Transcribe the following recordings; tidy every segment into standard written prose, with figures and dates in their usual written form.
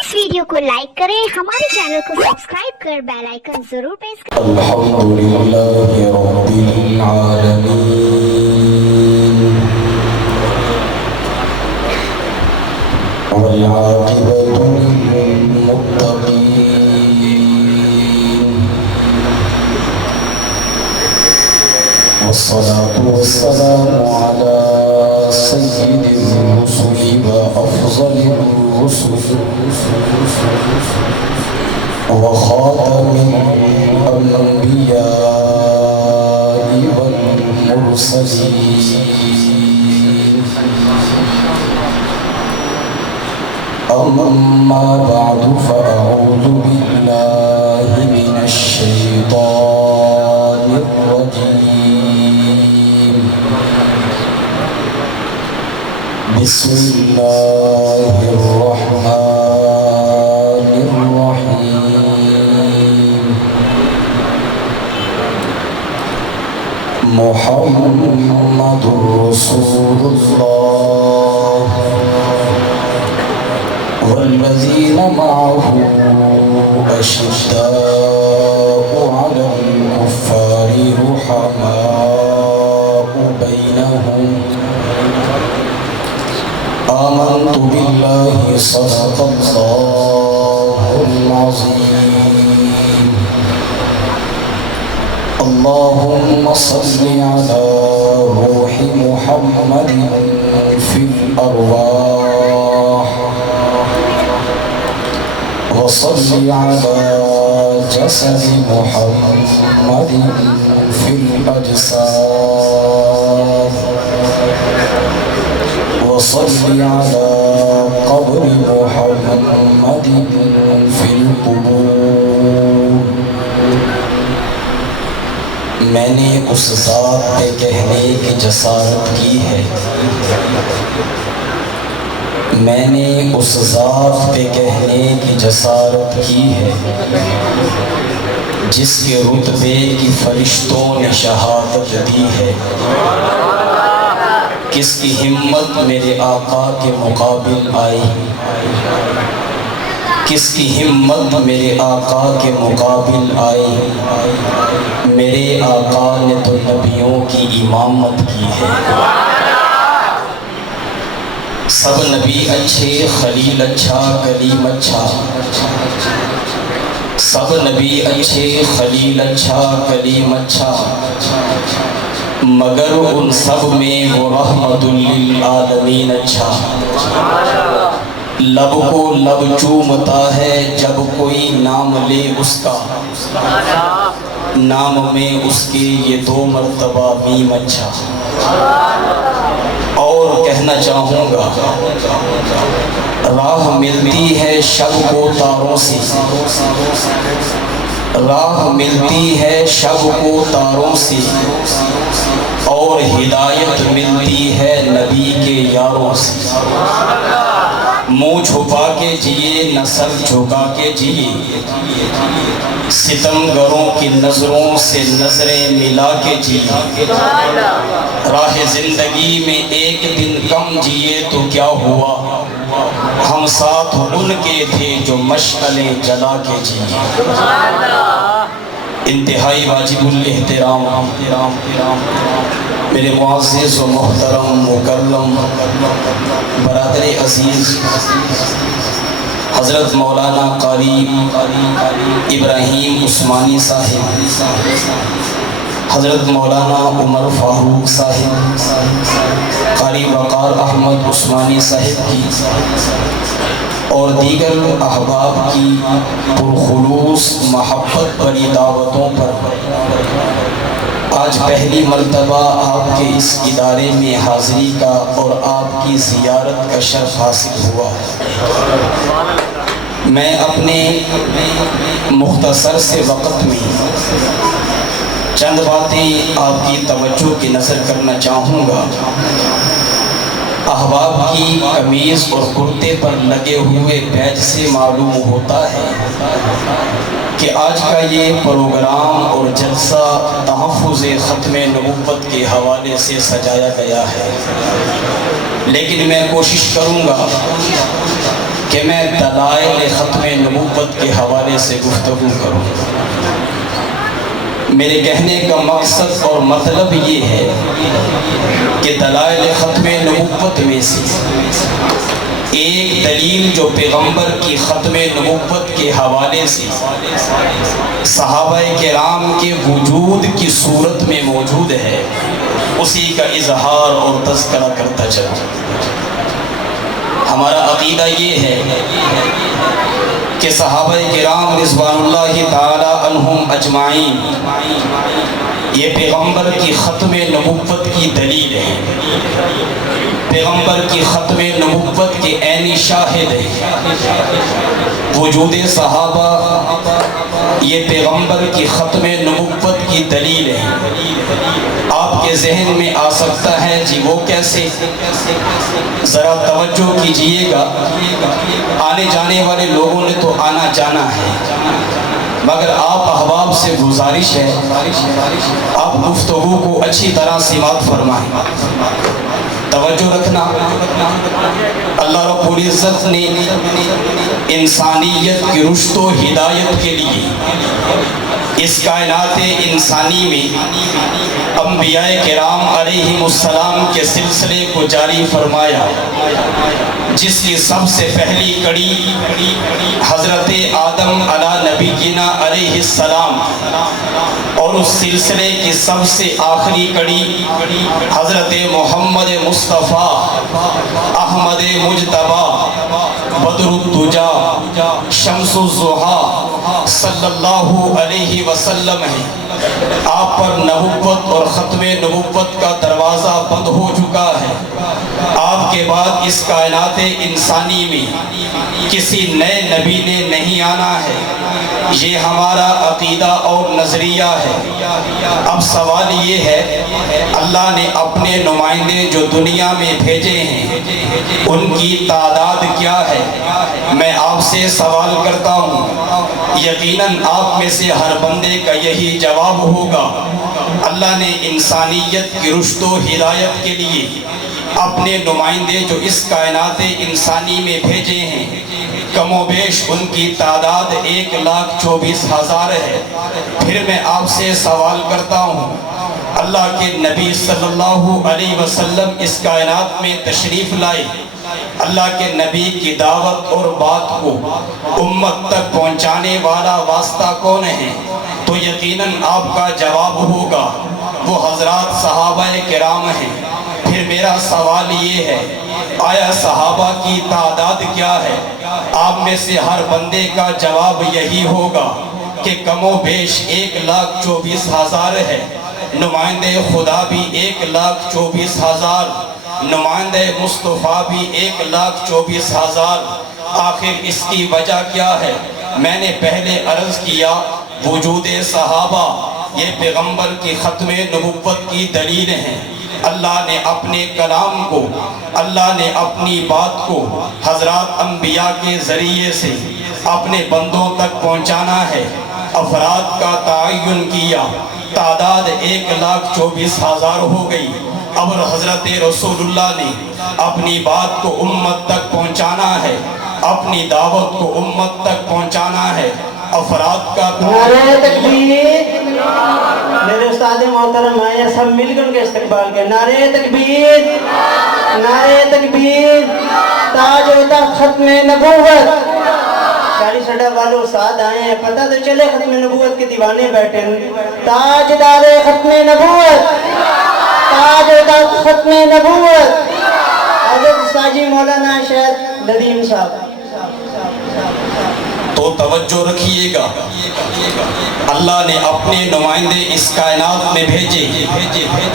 اس video کو like کریں، ہمارے چینل کو سبسکرائب کر بیل آئیکن ضرور پریس کریں۔ الحمدللہ رب العالمین والعاقبۃ للمتقین والصلاة والسلام علی سید الرسل وافضل الرسل وخاتم الأنبياء والمرسلين أما بعد فأعوذ بالله من الشيطان الرجيم بسم الله الرحمن الرحيم محمد رسول الله والذين معه أشداء على الكفار رحماء بينهم آمنت بالله صدق الله العظيم اللهم صل على روح محمد في الأرواح وصل على جسد محمد في الأجساد وصل على قبر محمد في القبور میں نے اس ذات پہ کہنے کی جسارت کی ہے، میں نے اس ذات پہ کہنے کی جسارت کی ہے جس کے رتبے کی فرشتوں نے شہادت دی ہے۔ کس کی ہمت میرے آقا کے مقابل آئی، کس کی ہمت میرے آقا کے مقابل آئی، میرے آقا نے تو نبیوں کی امامت کی ہے۔ سب نبی اچھے، خلیل اچھا، کلیم اچھا، سب نبی اچھے، خلیل اچھا، کلیم اچھا، مگر ان سب میں وہ رحمت للعالمین اچھا۔ لب کو لب چومتا ہے جب کوئی نام لے اس کا، نام میں اس کے یہ دو مرتبہ میم اچھا۔ اور کہنا چاہوں گا راہ ملتی ہے شب کو تاروں سے، راہ ملتی ہے شب کو تاروں سے، اور ہدایت ملتی ہے نبی کے یاروں سے۔ منہ چھپا کے جیے، نہ سر جھکا کے جیے، ستمگروں کی نظروں سے نظریں ملا کے جیے۔ راہ زندگی میں ایک دن کم جیے تو کیا ہوا، ہم ساتھ ان کے تھے جو مشعلیں جلا کے جیے۔ انتہائی واجب الاحترام میرے معزز و محترم مکرم برادر عزیز حضرت مولانا قاری ابراہیم عثمانی صاحب، حضرت مولانا عمر فاروق صاحب، قاری وقار احمد عثمانی صاحب کی اور دیگر احباب کی پرخلوص محبت بری دعوتوں پر آج پہلی مرتبہ آپ کے اس ادارے میں حاضری کا اور آپ کی زیارت کا شرف حاصل ہوا ہے۔ میں اپنے مختصر سے وقت میں چند باتیں آپ کی توجہ کی نظر کرنا چاہوں گا۔ احباب کی قمیض اور کرتے پر لگے ہوئے بیج سے معلوم ہوتا ہے کہ آج کا یہ پروگرام اور جلسہ تحفظ ختم نبوت کے حوالے سے سجایا گیا ہے، لیکن میں کوشش کروں گا کہ میں دلائل ختم نبوت کے حوالے سے گفتگو کروں۔ میرے کہنے کا مقصد اور مطلب یہ ہے کہ دلائل ختم نبوت میں سے ایک دلیل جو پیغمبر کی ختم نبوت کے حوالے سے صحابہ کرام کے وجود کی صورت میں موجود ہے، اسی کا اظہار اور تذکرہ کرتا چلا۔ ہمارا عقیدہ یہ ہے کہ صحابہ کرام رضوان اللہ تعالی عنہم اجمعین یہ پیغمبر کی ختم نبوت کی دلیل ہے، پیغمبر کی ختم نبوت کے عینی شاہد ہے۔ وجود صحابہ یہ پیغمبر کی ختم نبوت کی دلیل ہے۔ آپ کے ذہن میں آ سکتا ہے جی وہ کیسے؟ ذرا توجہ کیجئے گا، آنے جانے والے لوگوں نے تو آنا جانا ہے، مگر آپ احباب سے گزارش ہے آپ گفتگو کو اچھی طرح سماعت فرمائیں، توجہ رکھنا۔ اللہ رب العزت نے انسانیت کی رشد و ہدایت کے لیے اس کائنات انسانی میں انبیاء کرام علیہم السلام کے سلسلے کو جاری فرمایا، جس کی سب سے پہلی کڑی حضرت آدم علی نبینا علیہ السلام، اور اس سلسلے کی سب سے آخری کڑی حضرت محمد مصطفیٰ احمد مجتبیٰ بدر الدجا شمس الضحیٰ صلی اللہ علیہ وسلم ہے۔ آپ پر نبوت اور ختم نبوت کا دروازہ بند ہو چکا ہے۔ آپ کے بعد اس کائنات انسانی میں کسی نئے نبی نے نہیں آنا ہے، یہ ہمارا عقیدہ اور نظریہ ہے۔ اب سوال یہ ہے، اللہ نے اپنے نمائندے جو دنیا میں بھیجے ہیں ان کی تعداد کیا ہے؟ میں آپ سے سوال کرتا ہوں، یقیناً آپ میں سے ہر بندے کا یہی جواب ہوگا، اللہ نے انسانیت کی رشد و ہدایت کے لیے اپنے نمائندے جو اس کائنات انسانی میں بھیجے ہیں، کم و بیش ان کی تعداد 1,24,000 ہے۔ پھر میں آپ سے سوال کرتا ہوں، اللہ کے نبی صلی اللہ علیہ وسلم اس کائنات میں تشریف لائے، اللہ کے نبی کی دعوت اور بات کو امت تک پہنچانے والا واسطہ کون ہے؟ تو یقیناً آپ کا جواب ہوگا وہ حضرات صحابہ کرام ہیں۔ پھر میرا سوال یہ ہے، آیا صحابہ کی تعداد کیا ہے؟ آپ میں سے ہر بندے کا جواب یہی ہوگا کہ کم و بیش 1,24,000 ہے۔ نمائندے خدا بھی 1,24,000، نمائندے مصطفیٰ بھی 1,24,000۔ آخر اس کی وجہ کیا ہے؟ میں نے پہلے عرض کیا، وجود صحابہ یہ پیغمبر کی ختم نبوت کی دلیل ہیں۔ اللہ نے اپنے کلام کو، اللہ نے اپنی بات کو حضرات انبیاء کے ذریعے سے اپنے بندوں تک پہنچانا ہے۔ افراد کا تعین کیا، تعداد 1,24,000 ہو گئی۔ اب حضرت رسول اللہ نے اپنی بات کو امت تک پہنچانا ہے، اپنی دعوت کو امت تک پہنچانا ہے۔ افراد کا نعرہ تکبیر، میرے استاد محترم آئے سب مل کر ان کے استقبال کے نعرہ تکبیر، نعرہ تکبیر، تاج و تخت ختم نبوت۔ 40 سٹا والے استاد آئے ہیں، پتہ تو چلے ختم نبوت کے دیوانے بیٹھے ہیں۔ تاجدار ختم نبوت، تاج و تخت ختم نبوت حضرت استاد جی مولانا شاہد ندیم صاحب۔ تو توجہ رکھیے گا، اللہ نے اپنے نمائندے اس کائنات میں بھیجے،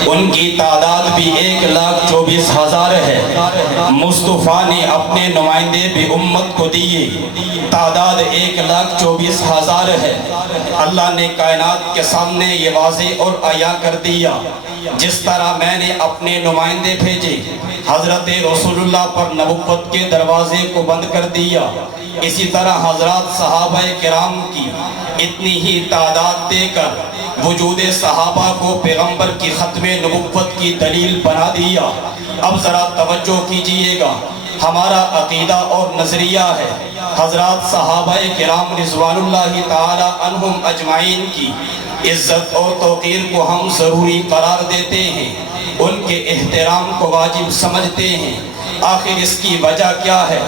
ان کی تعداد بھی 1,24,000 ہے۔ مصطفیٰ نے اپنے نمائندے بھی امت کو دیے، تعداد 1,24,000 ہے۔ اللہ نے کائنات کے سامنے یہ واضح اور عیاں کر دیا، جس طرح میں نے اپنے نمائندے بھیجے، حضرت رسول اللہ پر نبوت کے دروازے کو بند کر دیا، اسی طرح حضرات صحابہ کرام کی اتنی ہی تعداد دے کر وجود صحابہ کو پیغمبر کی ختم نبوت کی دلیل بنا دیا۔ اب ذرا توجہ کیجئے گا، ہمارا عقیدہ اور نظریہ ہے حضرات صحابہ کرام رضوان اللہ تعالی عنہم اجمعین کی عزت اور توقیر کو ہم ضروری قرار دیتے ہیں، ان کے احترام کو واجب سمجھتے ہیں۔ آخر اس کی وجہ کیا ہے؟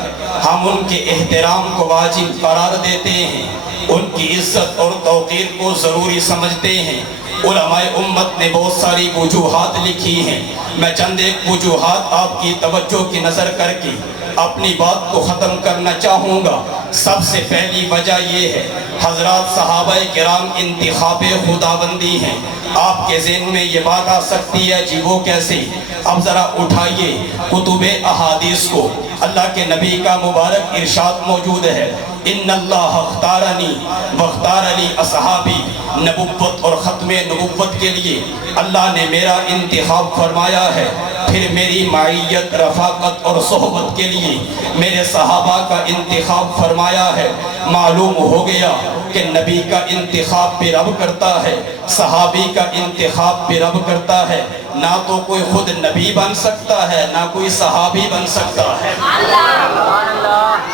ہم ان کے احترام کو واجب قرار دیتے ہیں، ان کی عزت اور توقیر کو ضروری سمجھتے ہیں۔ علماء امت نے بہت ساری وجوہات لکھی ہیں، میں چند ایک وجوہات آپ کی توجہ کی نظر کر کے اپنی بات کو ختم کرنا چاہوں گا۔ سب سے پہلی وجہ یہ ہے حضرات صحابہ کرام انتخاب خداوندی ہیں۔ آپ کے ذہن میں یہ بات آ سکتی ہے جی وہ کیسے؟ اب ذرا اٹھائیے کتب احادیث کو، اللہ کے نبی کا مبارک ارشاد موجود ہے، ان اللہ اختارنی واختار لی اصحابی، نبوت اور ختم نبوت کے لیے اللہ نے میرا انتخاب فرمایا ہے، پھر میری معیت رفاقت اور صحبت کے لیے میرے صحابہ کا انتخاب فرمایا ہے۔ معلوم ہو گیا کہ نبی کا انتخاب بھی رب کرتا ہے، صحابی کا انتخاب بھی رب کرتا ہے۔ نہ تو کوئی خود نبی بن سکتا ہے، نہ کوئی صحابی بن سکتا ہے۔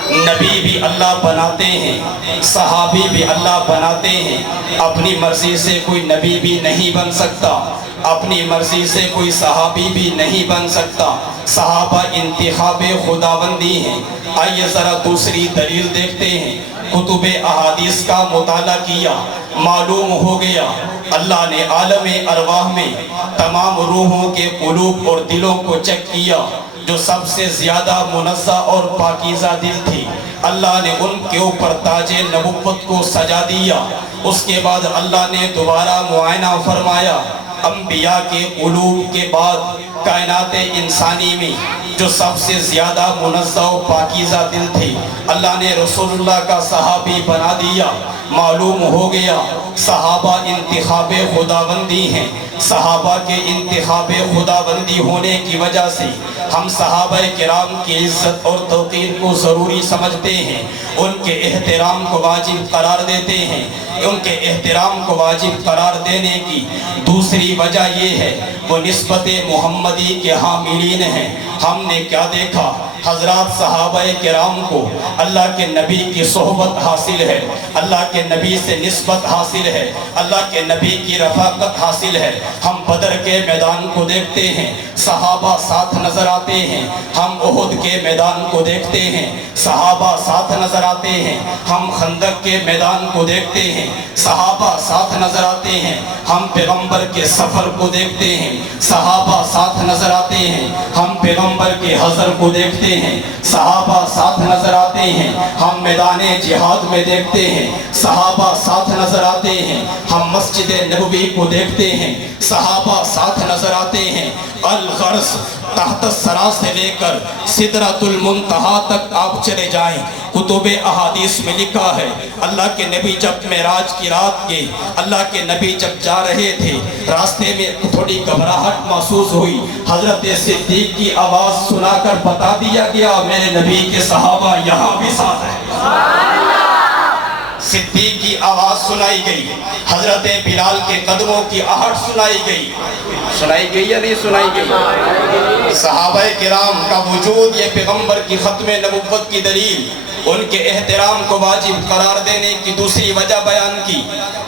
نبی بھی اللہ بناتے ہیں، صحابی بھی اللہ بناتے ہیں۔ اپنی مرضی سے کوئی نبی بھی نہیں بن سکتا، اپنی مرضی سے کوئی صحابی بھی نہیں بن سکتا۔ صحابہ انتخاب خداوندی ہیں۔ آئیے ذرا دوسری دلیل دیکھتے ہیں۔ کتب احادیث کا مطالعہ کیا، معلوم ہو گیا اللہ نے عالم ارواح میں تمام روحوں کے قلوب اور دلوں کو چیک کیا، جو سب سے زیادہ منزہ اور پاکیزہ دل تھی اللہ نے ان کے اوپر تاج نبوت کو سجا دیا۔ اس کے بعد اللہ نے دوبارہ معائنہ فرمایا، انبیاء کے قلوب کے بعد کائنات انسانی میں جو سب سے زیادہ منزہ و پاکیزہ دل تھی اللہ نے رسول اللہ کا صحابی بنا دیا۔ معلوم ہو گیا صحابہ انتخاب خداوندی ہیں۔ صحابہ کے انتخاب خداوندی ہونے کی وجہ سے ہم صحابہ کرام کی عزت اور توقیر کو ضروری سمجھتے ہیں، ان کے احترام کو واجب قرار دیتے ہیں۔ ان کے احترام کو واجب قرار دینے کی دوسری وجہ یہ ہے وہ نسبت محمدی کے حاملین ہیں۔ ہم نے کیا دیکھا؟ حضرات صحابہ کرام کو اللہ کے نبی کی صحبت حاصل ہے، اللہ کے نبی سے نسبت حاصل ہے، اللہ کے نبی کی رفاقت حاصل ہے۔ ہم بدر کے میدان کو دیکھتے ہیں، صحابہ ساتھ نظر آتے ہیں۔ ہم احد کے میدان کو دیکھتے ہیں، صحابہ ساتھ نظر آتے ہیں۔ ہم خندق کے میدان کو دیکھتے ہیں، صحابہ ساتھ نظر آتے ہیں۔ ہم پیغمبر کے سفر کو دیکھتے ہیں، صحابہ ساتھ نظر آتے ہیں۔ ہم پیغمبر کے حضر کو دیکھتے ہیں، صحابہ ساتھ نظر آتے ہیں۔ ہم میدان جہاد میں دیکھتے ہیں، صحابہ ساتھ نظر آتے ہیں۔ ہم مسجد نبوی کو دیکھتے ہیں، صحابہ ساتھ نظر آتے ہیں۔ الغرض تحت الثری سے لے کر سدرۃ المنتہا تک آپ چلے جائیں، کتب احادیث میں لکھا ہے اللہ کے نبی جب معراج کی رات کے اللہ کے نبی جب جا رہے تھے، راستے میں تھوڑی گھبراہٹ محسوس ہوئی، حضرت صدیق کی آواز سنا کر بتا دیا گیا میرے نبی کے صحابہ یہاں بھی ساتھ ہیں۔ صدیق کی آواز سنائی گئی، حضرت بلال کے قدموں کی آہٹ سنائی گئی۔ سنائی گئی یا نہیں سنائی گئی؟ صحابہ کرام کا وجود یہ پیغمبر کی ختم نبوت کی دلیل، ان کے احترام کو واجب قرار دینے کی دوسری وجہ بیان کی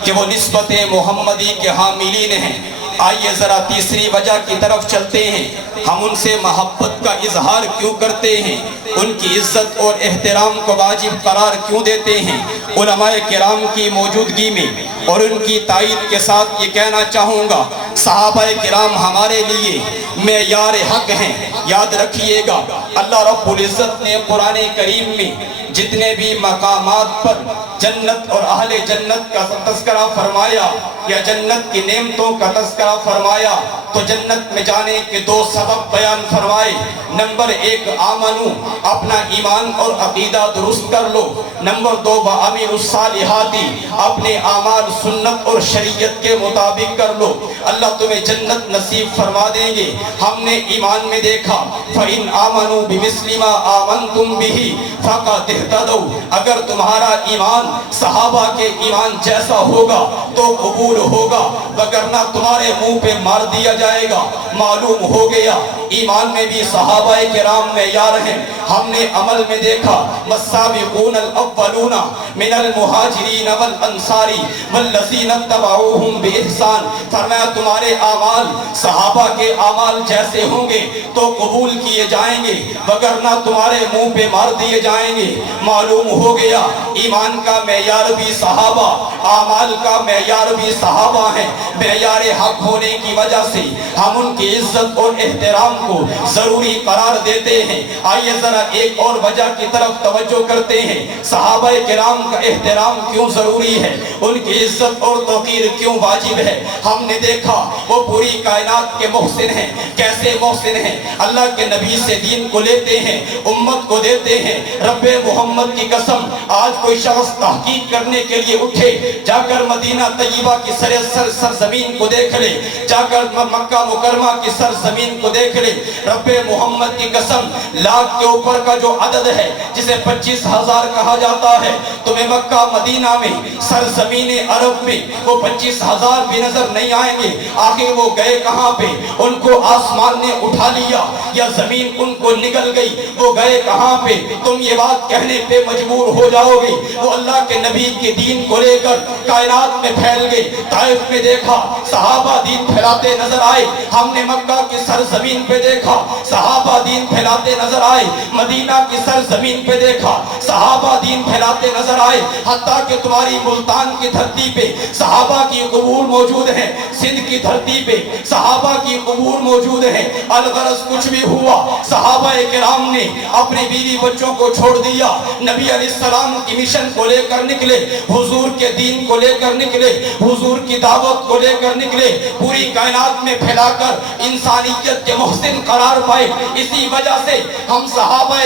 کہ وہ نسبت محمدی کے حاملین ہیں۔ آئیے ذرا تیسری وجہ کی طرف چلتے ہیں۔ ہم ان سے محبت کا اظہار کیوں کرتے ہیں؟ ان کی عزت اور احترام کو واجب قرار کیوں دیتے ہیں؟ علماء کرام کی موجودگی میں اور ان کی تائید کے ساتھ یہ کہنا چاہوں گا صحابہ کرام ہمارے لیے معیار حق ہیں۔ یاد رکھیے گا اللہ رب العزت نے قرآن کریم میں جتنے بھی مقامات پر جنت اور اہل جنت کا تذکرہ فرمایا یا جنت کی نعمتوں کا تذکرہ فرمایا تو جنت میں جانے کے دو سبب بیان فرمائے۔ نمبر ایک آمنو، اپنا ایمان اور عقیدہ درست کر لو۔ نمبر دو وعملوا الصالحات، اپنے اعمال سنت اور شریعت کے مطابق کر لو۔ اللہ اللہ تمہیں جنت نصیب فرما دیں گے. ہم نے ایمان میں دیکھا فَإِنْ آمَنُوا بِمِثْلِ مَا آمَنْتُمْ بِهِ فَقَدِ اهْتَدَوْا. اگر تمہارا ایمان صحابہ کے ایمان جیسا ہوگا تو قبول ہوگا، وگرنہ تمہارے منہ پہ مار دیا جائے گا. معلوم ہو گیا ایمان میں بھی صحابہ کرام معیار ہیں. ہم نے عمل میں دیکھا والسابقون الاولون من المہاجرین والانصار والذین اتبعوہم بإحسان. فرمایا تمہارے اعمال صحابہ کے اعمال جیسے ہوں گے تو قبول کیے جائیں گے، وگرنہ تمہارے منہ پہ مار دیے جائیں گے. معلوم ہو گیا ایمان کا معیار بھی صحابہ، اعمال کا معیار بھی صحابہ ہیں. معیار حق ہونے کی وجہ سے ہم ان کی عزت اور احترام کو ضروری قرار دیتے ہیں. آئیے ذرا ایک اور وجہ کی طرف توجہ کرتے ہیں. صحابہ کرام کا احترام کیوں ضروری ہے، ان کی عزت اور توقیر کیوں واجب ہے. ہم نے دیکھا وہ پوری کائنات کے محسن ہیں. کیسے محسن ہیں؟ اللہ کے نبی سے دین کو لیتے ہیں، امت کو دیتے ہیں. رب محمد کی قسم آج کوئی شخص تحقیق کرنے کے لیے اٹھے، جا کر مدینہ طیبہ کی سرزمین کو دیکھ لے، جا کر مکہ مکرمہ کی سرزمین کو دیکھ لے. رب محمد کی قسم لاکھ کے اوپر کا جو عدد ہے جسے 25,000 کہا جاتا ہے، تمہیں مکہ مدینہ میں سرزمین عرب میں وہ 25,000 بھی نظر نہیں آئیں گے. آخر وہ گئے کہاں پہ؟ ان کو آسمان نے اٹھا لیا یا زمین ان کو نگل گئی؟ وہ گئے کہاں پہ؟ تم یہ بات کہنے پہ مجبور ہو جاؤ گے وہ اللہ کے نبی کے دین کو لے کر کائنات میں پھیل گئے. طائف میں دیکھا صحابہ دین پھیلاتے نظر آئے. ہم نے مکہ کی سرزمین پہ دیکھا صحابہ دین پھیلاتے نظر آئے. مدینہ کی سرزمین پہ دیکھا صحابہ دین پھیلاتے نظر آئے. حتیٰ کہ تمہاری ملتان کی دھرتی پہ صحابہ کی قبور موجود ہیں، سندھ کی دھرتی پہ صحابہ کی قبور موجود ہیں. الغرض کچھ بھی ہوا صحابہ کرام نے اپنی بیوی بچوں کو چھوڑ دیا، نبی علیہ السلام کی مشن کو لے کر نکلے، حضور کے دین کو لے کر نکلے، حضور کی دعوت کو لے کر نکلے، پوری کائنات میں پھیلا کر انسانیت کے محسن قرار پائے. اسی وجہ سے ہم صحابہ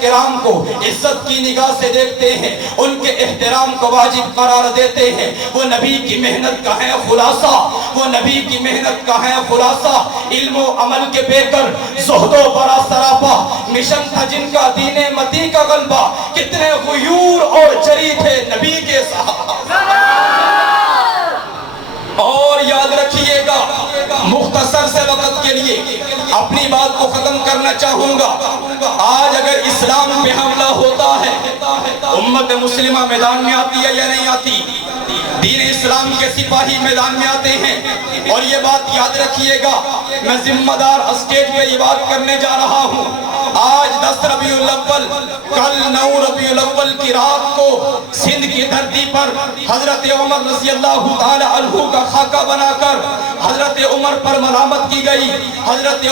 کرام کو عزت کی نگاہ سے دیکھتے ہیں، ان کے احترام کو واجب قرار دیتے ہیں. وہ نبی کی محنت کا ہے خلاصہ، وہ نبی کی محنت کا ہے خلاصہ. علم و عمل کے بے کر زہد و برا سراپا مشن تھا جن کا دین متی کا غلبہ. کتنے غیور اور جری تھے نبی کے صحابہ. اور یاد رکھیے گا مختصر سے وقت کے لیے اپنی بات کو ختم کرنا چاہوں گا. آج اگر اسلام پہ حملہ ہوتا ہے امت مسلمہ میدان میں آتی ہے یا نہیں آتی؟ دین اسلام کے سپاہی میدان میں آتے ہیں. اور یہ بات یاد رکھیے گا میں ذمہ دار اسٹیج پہ یہ بات کرنے جا رہا ہوں. آج 10 ربیع الاول، کل 9 ربیع الاول کی رات کو سندھ کی دھرتی پر حضرت عمر رضی اللہ تعالی عنہ کا خاکہ بنا کر حضرت عمر پر ملامت کی گئی. حضرت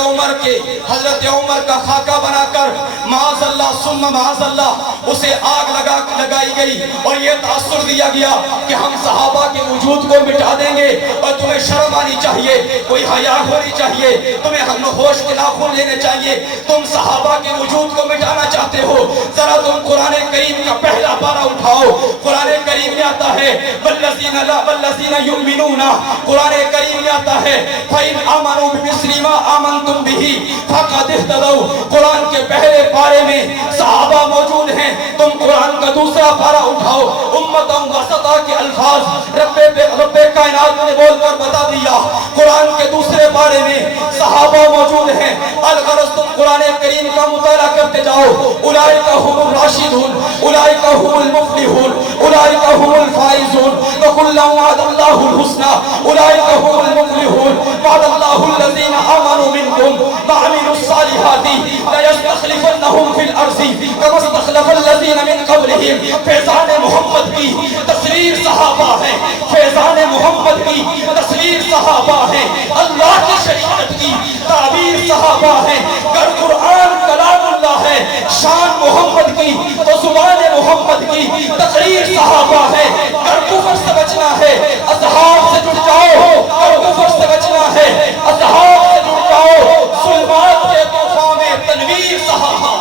عمر کا خاکہ بنا کر معاذ اللہ ثم معاذ اللہ اسے آگ لگائی گئی اور یہ تاثر دیا گیا کہ ہم صحابہ کے وجود کو مٹا دیں گے. اور تمہیں شرم آنی چاہیے، کوئی حیا ہونی چاہیے، تمہیں ہم ہوش کے ناخن لینے چاہیے. تم صحابہ کے وجود کو مٹانا چاہتے ہو؟ ذرا تم قرآن کریم کا پہلا پارہ اٹھاؤ. قرآن کریم میں آتا ہے والذین یؤمنون، قرآن کریم میں آتا ہے فَإِنْ آمَنُوا بِمِثْلِ مَا آمَنْتُمْ بِهِ فَقَدِ اهْتَدَوْا. قرآن کے پہلے پارے میں صحابہ موجود ہیں. تم قرآن کا دوسرا پارہ اٹھاؤ. امتاً وسطا کے الفاظ رب کائنات نے بول کر بتا دیا. قرآن کے دوسرے پارے میں صحابہ موجود ہیں. الغرض تم قرآن کریم کا مطالعہ کرتے جاؤ. اولئک هم الراشدون، اولئک هم المفلحون، اولئک هم الفائزون، وكلا وعد الله الحسنى، اولئک هم المفلحون. وعد الله الذين آمنوا منكم وعملوا الصالحات ليستخلفنهم في الأرض كما استخلف الذين من قبلهم. فیضان محمد کی تصویر صحابہ ہے، فیضان محمد کی تصویر صحابہ ہے، اللہ کی شریعت کی تعبیر صحابہ ہے. گر قرآن کلام اللہ ہے، شان محمد کی تو زبان محمد کی تقریر صحابہ ہے. گر کفر سے بچنا ہے اصحاب سے جڑ جاؤ، گر کفر سے بچنا ہے اصحاب سے جڑ جاؤ. ظلمات کے طوفان میں تنویر صحابہ.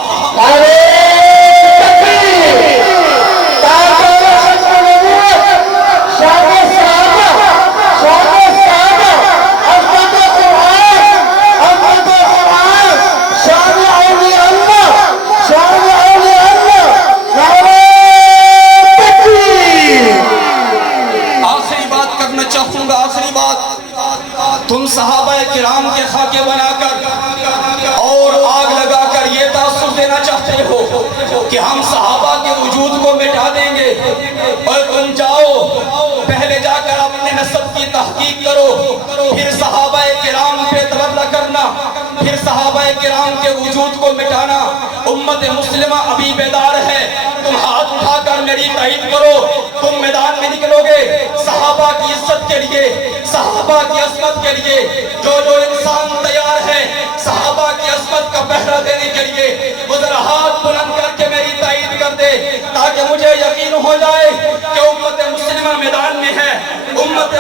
شان صحابہ صحابہ کے وجود کو مٹا دیں گے. اور تم جاؤ پہلے جا کر اپنے نسب کی تحقیق کرو, پھر صحابہ کرام پہ توجہ کرنا, پھر صحابہ کرام کے وجود کو مٹانا. امت مسلمہ ابھی بیدار ہے, تم ہاتھ اٹھا کر میری تائید کرو. تم میدان میں نکلو گے صحابہ کی عزت کے لیے, صحابہ کی عظمت کے لیے. جو انسان تیار ہے صحابہ کی عظمت کا پہرا دینے کے لیے, وہ ذرا ہاتھ بلند کر کے میری تائید کر دے, تاکہ مجھے یقین ہو جائے کہ امت مسلمہ میدان میں ہے. امت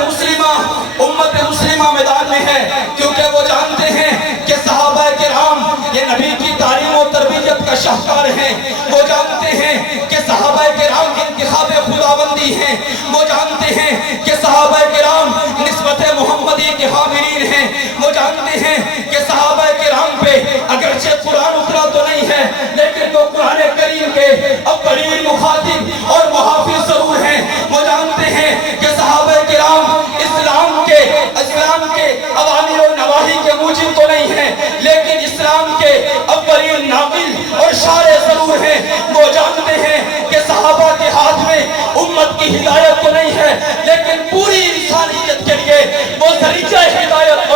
مسلمہ میدان میں ہے, کیونکہ وہ جانتے ہیں کہ صحابہ کرام یہ نبی کی تعلیم و تربیت کا شاہکار ہیں. وہ جانتے ہیں کہ صحابہ کرام انتخاب خداوندی ہیں. وہ جانتے ہیں کہ صحابہ کرام نسبت محمدی کے حاملین ہیں. وہ جانتے ہیں کہ صحابہ کرام پہ اگرچہ قرآن اترا تو نہیں ہے, لیکن وہ قرآن کریم کے اولین مخاطب اور محافظ ضرور ہیں. وہ جانتے ہیں کہ صحابہ کرام اسلام کے اوامر و نواہی کے موجب تو نہیں ہیں, لیکن اسلام کے اولین ناقل اور شارع ضرور ہیں. وہ جانتے ہیں کہ صحابہ کے ہاتھ میں امت کی ہدایت تو نہیں ہے, لیکن پوری انسانیت کے لیے وہ ذریعہ ہدایت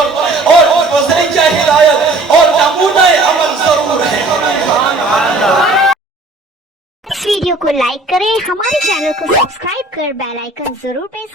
اور ذریعہ ہدایت اور نمونہ عمل ضرور ہے. اس ویڈیو کو لائک کریں, ہمارے چینل کو سبسکرائب کر بیل آئیکن ضرور پریس کریں.